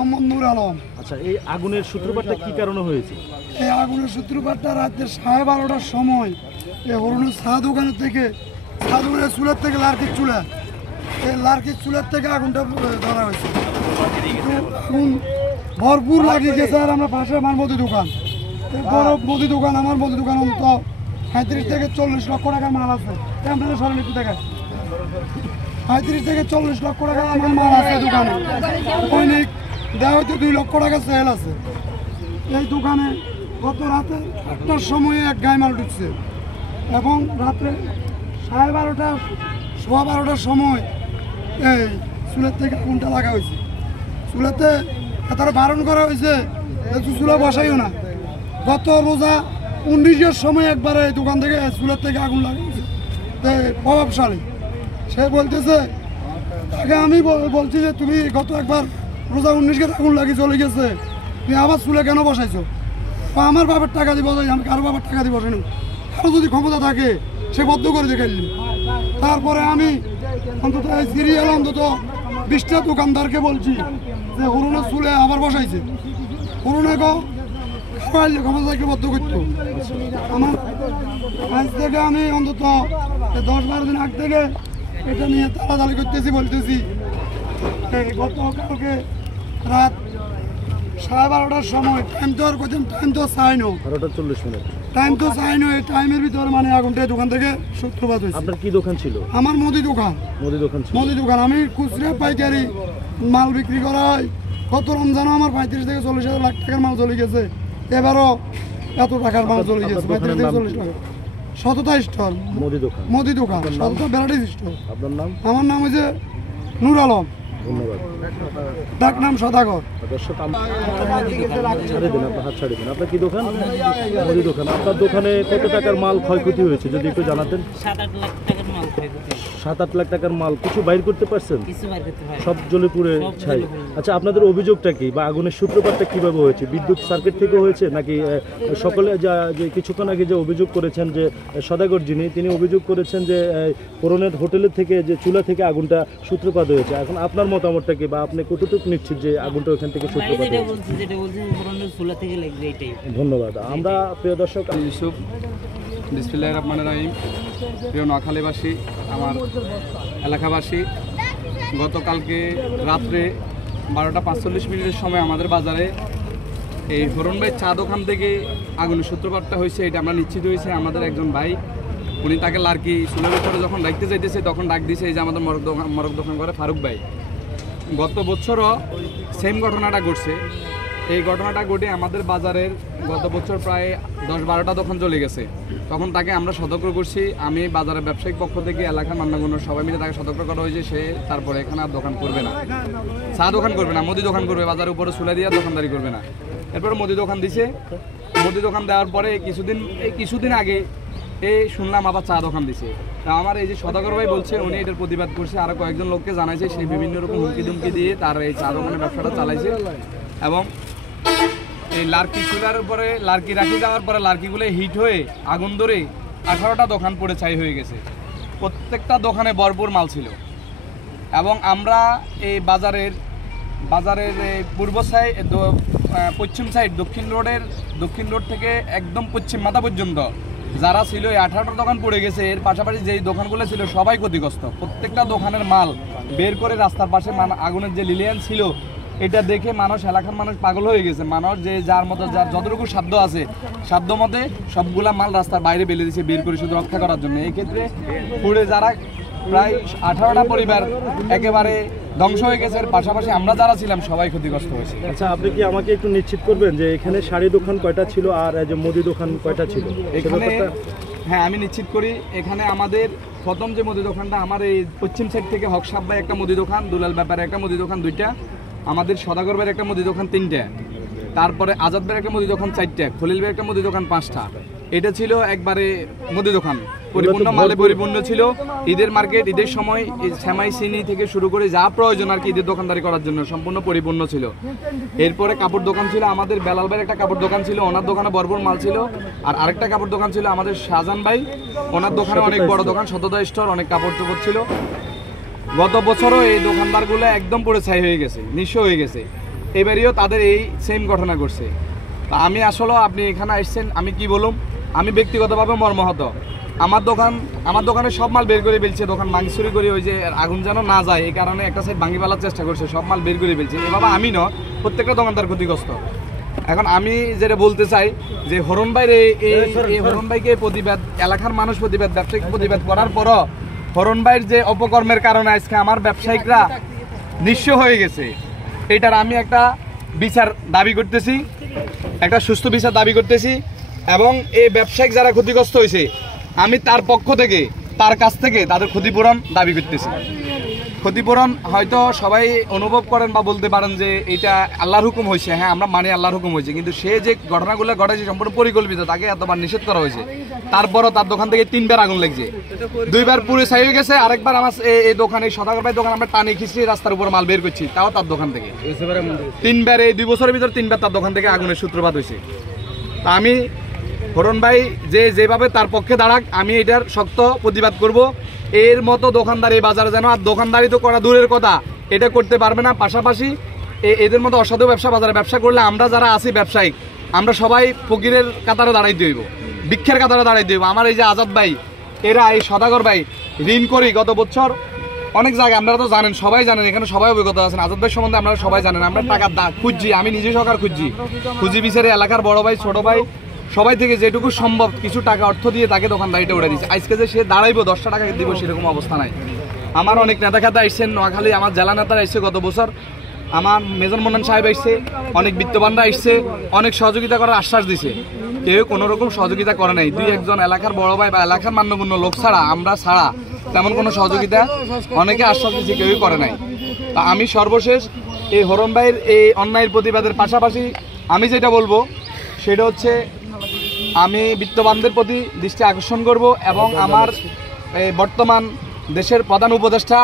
মোহাম্মদ নূর আলম। আচ্ছা, এই আগুনের সূত্রপাতটা কি কারণে হয়েছে? এই আগুনের সূত্রপাতটা রাত্রে 12:30টার সময় এই হরুনের চা দোকানের থেকে চুলের থেকে লার্কির চুলা, এই লার্কির চুলের থেকে আগুনটা ধরা হয়েছে। আগুন ভরপুর লাগিয়ে গেছে। আর আমরা পাশে আমার মুদি দোকান, বড় মুদি দোকান, আমার মুদি দোকান অন্তত 35 থেকে 40 লক্ষ টাকার মাল আছে। আপনাদের সরলিপি থেকে 35 থেকে 40 লক্ষ টাকা আমার মাল আছে দোকানে। দৈনিক দেওয়া হয়তো 2 লক্ষ টাকা সেল আছে। এই দোকানে গত রাতে 8টার সময় এক গায়ে মাল ঢুকছে এবং রাত্রে 12:30 সোয়া 12টার সময় এই চুলের থেকে আগুনটা লাগা হয়েছে। চুলাতে তারা বারণ করা হয়েছে চুলা বসাইও না। গত রোজা 19-এর সময় একবারে এই দোকান থেকে চুলের থেকে আগুন লাগা হয়েছে। প্রভাবশালী সে বলতেছে, তাকে আমি বলছি যে তুমি গত একবার রোজা 19-কে আগুন লাগিয়ে চলে গেছে, তুমি আবার চুলে কেন বসাইছো? আমার বাবার টাকা দিয়ে বসাই, আমি কারো বাবার টাকা দিয়ে বসাই না। কারো যদি ক্ষমতা থাকে সে বদ্ধ করে দেখাইলি। তারপরে আমি অন্তত এই সিরিয়াল অন্তত 20টা দোকানদারকে বলছি যে হরুনের চুলে আবার বসাইছে। হরুনে ক্ষমতা থাকলে বদ্ধ করতো। আমার আজ থেকে আমি অন্তত 10-12 দিন আগ থেকে এটা নিয়ে তাড়াতাড়ি করতেছি, বলতেছি গতকালকে রাত 12:30টার সময় টাইম তো আর কোথাও টাইম তো চাই না, 12:40 টাইম তো চাই না। এই টাইমের ভিতরে মানে আগুনটা দোকান থেকে সূত্রপাত হয়েছে। আপনার কি দোকান ছিল? আমার মুদি দোকান। মুদি দোকান আমি খুচরা পাইকারি মাল বিক্রি করা হয়। গত রমজানও আমার 35 থেকে 40 লাখ টাকার মাল চলে গেছে। এবারও এত টাকার মাল চলে গেছে, 35 থেকে 40 লাখ। সততা স্টোর মুদি দোকান, সততা ভ্যারাইটিস স্টোর। আপনার নাম? আমার নাম হচ্ছে নূর আলম। ধন্যবাদ। ডাক নাম সদাগর। দর্শক, হাত ছাড়ে দিন। আপনার কি দোকান? মুদি দোকান। আপনার দোকানে কত টাকার মাল ক্ষয়ক্ষতি হয়েছে যদি একটু জানাতেন? 7-8 লাখ টাকার মাল ক্ষয়ক্ষতি। 7-8 লাখ টাকার মাল কিছু বাইর করতে পারছেন? কিছু বাইর করতে পারি। সব জ্বলে পুড়ে ছাই। আচ্ছা, আপনাদের অভিযোগটা কি বা আগুনের সূত্রপাতটা কিভাবে হয়েছে? বিদ্যুৎ সার্কিট থেকে হয়েছে নাকি সকলে যে কিছুক্ষণ আগে যে অভিযোগ করেছেন যে সদাগর তিনি অভিযোগ করেছেন যে পুরনের হোটেলের থেকে যে চুলা থেকে আগুনটা সূত্রপাত হয়েছে। এখন আপনার মতামতটা কি বা আপনি কতটুকু নিশ্চিত যে আগুনটা ওখান থেকে সূত্রপাত হয়েছে? যেটা বলছেন পুরনের চুলা থেকে লাগছে এটাই। ধন্যবাদ। আমরা প্রিয় দর্শক, ইউসুফ, বিসমিল্লাহির রহমানির রহিম। প্রিয় নোয়াখালীবাসী, আমার এলাকাবাসী, গতকালকে রাত্রে 12:45 সময় আমাদের বাজারে এই হরুন ভাই চা দোকান থেকে আগুনের সূত্রপাতটা হয়েছে। এটা আমরা নিশ্চিত হয়েছে আমাদের একজন ভাই, উনি তাকে লার্কি চুলের উপরে যখন ডাকতে যাইতেছে তখন ডাক দিয়েছে এই যে আমাদের মরক দোকান করে ফারুক ভাই। গত বছরও সেম ঘটনাটা ঘটছে। এই ঘটনাটা ঘটে আমাদের বাজারের গত বছর প্রায় 10-12টা দোকান চলে গেছে। তখন তাকে আমরা সতর্ক করছি। আমি বাজারের ব্যবসায়িক পক্ষ থেকে এলাকার মান্যগণ্য সবাই মিলে তাকে সতর্ক করা হয়েছে সে তারপরে এখানে আর দোকান করবে না, চা দোকান করবে না, মুদি দোকান করবে, বাজারের উপরে চুলা দিয়ে দোকানদারি করবে না। এরপরে মুদি দোকান দিছে। মুদি দোকান দেওয়ার পরে কিছুদিন আগে শুনলাম আবার চা দোকান দিছে। তা আমার এই যে সদাগর ভাই বলছে উনি এটার প্রতিবাদ করছে, আরও কয়েকজন লোককে জানাইছে, সেই বিভিন্ন রকম হুমকি দুমকি দিয়ে তার এই চা দোকানের ব্যবসাটা চালাইছে। এবং এই লার্কি চুলার উপরে লার্কি রাখি যাওয়ার পরে লার্কিগুলো হিট হয়ে আগুন ধরে 18টা দোকান পড়ে ছাই হয়ে গেছে। প্রত্যেকটা দোকানে ভরপুর মাল ছিল। এবং আমরা এই বাজারের পূর্ব সাইড, পশ্চিম সাইড, দক্ষিণ রোড থেকে একদম পশ্চিম মাথা পর্যন্ত যারা ছিল এই 18টা দোকান পড়ে গেছে। এর পাশাপাশি যেই দোকানগুলো ছিল সবাই ক্ষতিগ্রস্ত। প্রত্যেকটা দোকানের মাল বের করে রাস্তার পাশে আগুনের যে লিলিয়ান ছিল এটা দেখে এলাকার মানুষ পাগল হয়ে গেছে। মানুষ যে যার মতো যার যতটুকু সাধ্য আছে সাধ্য মতে সবগুলা মাল রাস্তার বাইরে বেলে দিয়েছে বের করে শুধু রক্ষা করার জন্য। এই ক্ষেত্রে পুড়ে যারা প্রায় 18টা পরিবার একেবারে ধ্বংস হয়ে গেছে। পাশাপাশি আমরা যারা ছিলাম সবাই ক্ষতিগ্রস্ত হয়েছে। আচ্ছা, আপনি কি আমাকে একটু নিশ্চিত করবেন যে এখানে শাড়ি দোকান কয়টা ছিল আর যে মুদি দোকান কয়টা ছিল এখানে? হ্যাঁ, আমি নিশ্চিত করি। এখানে আমাদের প্রথম যে মুদি দোকানটা, আমার এই পশ্চিম সাইড থেকে হক সাহেব ভাই একটা মুদি দোকান, দুলাল ব্যাপারে একটা মুদি দোকান 2টা, আমাদের সদাগর ভাইয়ের একটা মুদি দোকান 3টা, তারপরে আজাদ ভাইয়ের একটা মুদি দোকান 4টা, খলিল ভাইয়ের একটা মুদি দোকান 5টা। এটা ছিল একবারে মুদি দোকান পরিপূর্ণ মালে পরিপূর্ণ ছিল। ঈদের মার্কেট, ঈদের সময় সেমাই চিনি থেকে শুরু করে যা প্রয়োজন আর কি ঈদের দোকানদারি করার জন্য সম্পূর্ণ পরিপূর্ণ ছিল। এরপরে কাপড় দোকান ছিল, আমাদের বেলাল ভাইয়ের একটা কাপড় দোকান ছিল, ওনার দোকানে ভরপুর মাল ছিল। আর আরেকটা কাপড় দোকান ছিল আমাদের শাহজাহান ভাই, ওনার দোকানে অনেক বড় দোকান, সততা স্টোর, অনেক কাপড় চোপড় ছিল। গত বছরও এই দোকানদারগুলো একদম পুরো ছাই হয়ে গেছে, নিঃস্ব হয়ে গেছে। এবারেও তাদের এই সেম ঘটনা ঘটছে। তা আমি আসলে আপনি এখানে আসছেন, আমি কি বলুম, আমি ব্যক্তিগতভাবে মর্মাহত। আমার দোকানে সব মাল বের করে ফেলছে, দোকান ভাঙি চুরি করে, ওই যে আগুন যেন না যায় এই কারণে একটা সাইড ভাঙি ফেলার চেষ্টা করছে, সব মাল বের করে ফেলছে। এভাবে আমি নয়, প্রত্যেকটা দোকানদার ক্ষতিগ্রস্ত। এখন আমি যেটা বলতে চাই যে হরণ ভাইয়ের এই হরণ ভাইকে প্রতিবাদ, এলাকার মানুষ প্রতিবাদ, ব্যবসায়িক প্রতিবাদ করার পরও হরণ ভাইয়ের যে অপকর্মের কারণে আজকে আমার ব্যবসায়িকরা নিঃস্ব হয়ে গেছে, এটার আমি একটা বিচার দাবি করতেছি, একটা সুস্থ বিচার দাবি করতেছি। এবং এই ব্যবসায়িক যারা ক্ষতিগ্রস্ত হয়েছে, আমি তার পক্ষ থেকে, তার কাছ থেকে তাদের ক্ষতিপূরণ দাবি করতেছি। ক্ষতিপূরণ হয়তো সবাই অনুভব করেন বা বলতে পারেন যে এটা আল্লাহর হুকুম হয়েছে, হ্যাঁ আমরা মানি আল্লাহর হুকুম হয়েছে, কিন্তু সে যে ঘটনাগুলো ঘটেছে সম্পূর্ণ পরিকল্পিত, তাকে এতবার নিষেধ করা হয়েছে। তারপরও তার দোকান থেকে 3 বার আগুন লেগেছে, 2 বার পুরো ছাই হয়ে গেছে, আরেকবার আমার এই দোকানে সদাগর ভাই দোকান আমরা টানি খিচড়ি রাস্তার উপর মাল বের করছি, তাও তার দোকান থেকে 3 বার, এই 2 বছরের ভিতর 3 বার তার দোকান থেকে আগুনের সূত্রপাত হয়েছে। তা আমি হরণ ভাই যেভাবে তার পক্ষে দাঁড়াক, আমি এটার শক্ত প্রতিবাদ করব। এর মতো দোকানদার এই বাজারে যেন আর দোকানদারি তো করা দূরের কথা, এটা করতে পারবে না। পাশাপাশি এদের মতো অসাধু বাজারে ব্যবসা করলে আমরা যারা আছি ব্যবসায়িক, আমরা সবাই ফকিরের কাতারে দাঁড়াইতে হইব, ভিক্ষের কাতারে দাঁড়াইতে হইব। আমার এই যে আজাদ ভাই, এরা এই সদাগর ভাই ঋণ করি গত বছর অনেক জায়গায়, আপনারা তো জানেন, সবাই জানেন, এখানে সবাই অভিজ্ঞতা আছেন আজাদ ভাই সম্বন্ধে, আপনারা সবাই জানেন। আমরা টাকা খুঁজছি, আমি নিজে সরকার খুঁজি বিচারে এলাকার বড় ভাই ছোট ভাই সবাই থেকে যেটুকু সম্ভব কিছু টাকা অর্থ দিয়ে তাকে দোকানদারিটা উঠে দিচ্ছে। আজকে যে সে দাঁড়াইবো 10টা টাকা দিব সেরকম অবস্থা নাই। আমার অনেক নেতা খাতা আসছেন, নোয়াখালী আমার জেলা নেতারা আসছে গত বছর, আমার মেজর মোহন সাহেব আসছে, অনেক বিত্তবানরা আসছে, অনেক সহযোগিতা করার আশ্বাস দিছে। কেউ কোনো রকম সহযোগিতা করে নাই, 2-1 এলাকার বড় ভাই বা এলাকার মান্যগণ্য লোক ছাড়া, আমরা ছাড়া তেমন কোনো সহযোগিতা অনেকে আশ্বাস দিচ্ছে, কেউই করে নাই। তা আমি সর্বশেষ এই হরণ ভাইয়ের এই অন্যায়ের প্রতিবাদের পাশাপাশি আমি যেটা বলবো সেটা হচ্ছে, আমি বিত্তবানদের প্রতি দৃষ্টি আকর্ষণ করব এবং আমার বর্তমান দেশের প্রধান উপদেষ্টা